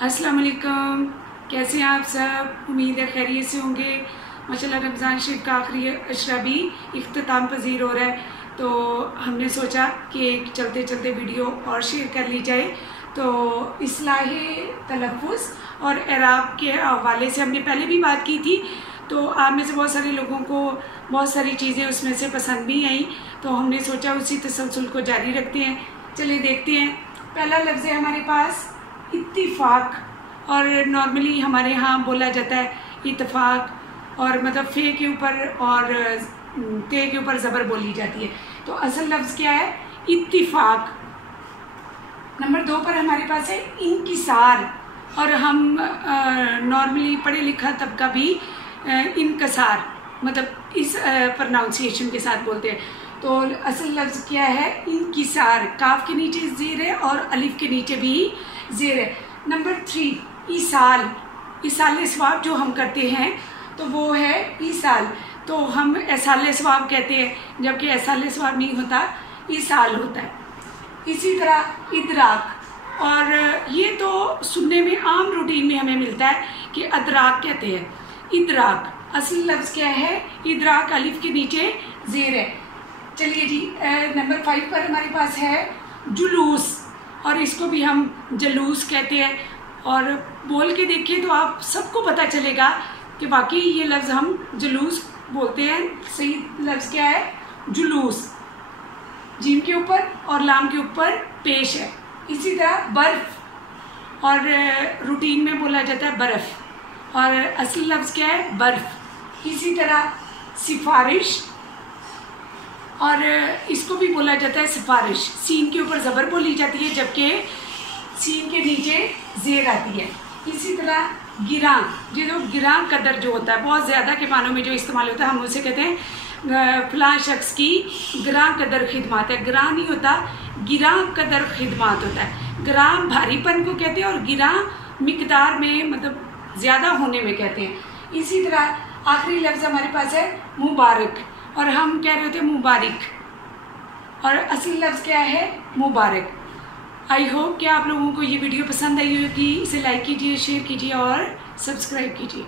अस्सलाम वालेकुम। कैसे हैं आप सब? उम्मीद है खैरियत से होंगे। माशाल्लाह रमज़ान शरीफ का आखिरी अशरा भी इख्तिताम पजीर हो रहा है, तो हमने सोचा कि एक चलते चलते वीडियो और शेयर कर ली जाए। तो इस्लाही तलफ़्फ़ुज़ और एराब के हवाले से हमने पहले भी बात की थी, तो आप में से बहुत सारे लोगों को बहुत सारी चीज़ें उसमें से पसंद भी आई, तो हमने सोचा उसी तसलसल को जारी रखते हैं। चलिए देखते हैं। पहला लफ्ज़ है हमारे पास इत्तिफ़ाक़, और नॉर्मली हमारे यहाँ बोला जाता है इत्तिफ़ाक़, और मतलब फ़े के ऊपर और ते के ऊपर ज़बर बोली जाती है। तो असल लफ्ज़ क्या है? इत्तिफ़ाक़। नंबर 2 पर हमारे पास है इंकिसार, और हम नॉर्मली पढ़े लिखा तबका भी इनकसार मतलब इस प्रोनाउंसिएशन के साथ बोलते हैं। तो असल लफ्ज़ क्या है? इंकिसार। काफ के नीचे ज़ेर है और अलिफ के नीचे भी ज़ेर है। नंबर 3 ईसाल। ईसाल सवाब जो हम करते हैं तो वो है ईसाल, तो हम एसाल सवाब कहते हैं, जबकि एसाल सवाब नहीं होता, ईसाल होता है। इसी तरह इदराक, और ये तो सुनने में आम रूटीन में हमें मिलता है कि अदराक कहते हैं। इदराक असल लफ्ज़ क्या है? इदराक अलिफ के नीचे ज़ेर है। चलिए जी, नंबर 5 पर हमारे पास है जुलूस, और इसको भी हम जलूस कहते हैं। और बोल के देखिए तो आप सबको पता चलेगा कि वाकई ये लफ्ज़ हम जुलूस बोलते हैं। सही लफ्ज़ क्या है? जुलूस। जीम के ऊपर और लाम के ऊपर पेश है। इसी तरह बर्फ़, और रूटीन में बोला जाता है बर्फ़, और असली लफ्ज़ क्या है? बर्फ़। इसी तरह सिफारिश, और इसको भी बोला जाता है सिफारिश। सीन के ऊपर ज़बर बोली जाती है, जबकि सीन के नीचे ज़ेर आती है। इसी तरह गिरां, जो गिरां कदर जो होता है, बहुत ज़्यादा के मानों में जो इस्तेमाल होता है, हम उसे कहते हैं फलां शख्स की गिरां कदर खिदमात है। गिरां नहीं होता, गिरां कदर खिदमात होता है। गिरां भारीपन को कहते हैं और गिरां मिकदार में मतलब ज़्यादा होने में कहते हैं। इसी तरह आखिरी लफ्ज़ हमारे पास है मुबारक, और हम कह रहे होते हैं मुबारक, और असली लफ्ज़ क्या है? मुबारक। आई होप कि आप लोगों को ये वीडियो पसंद आई होगी। इसे लाइक कीजिए, शेयर कीजिए और सब्सक्राइब कीजिए।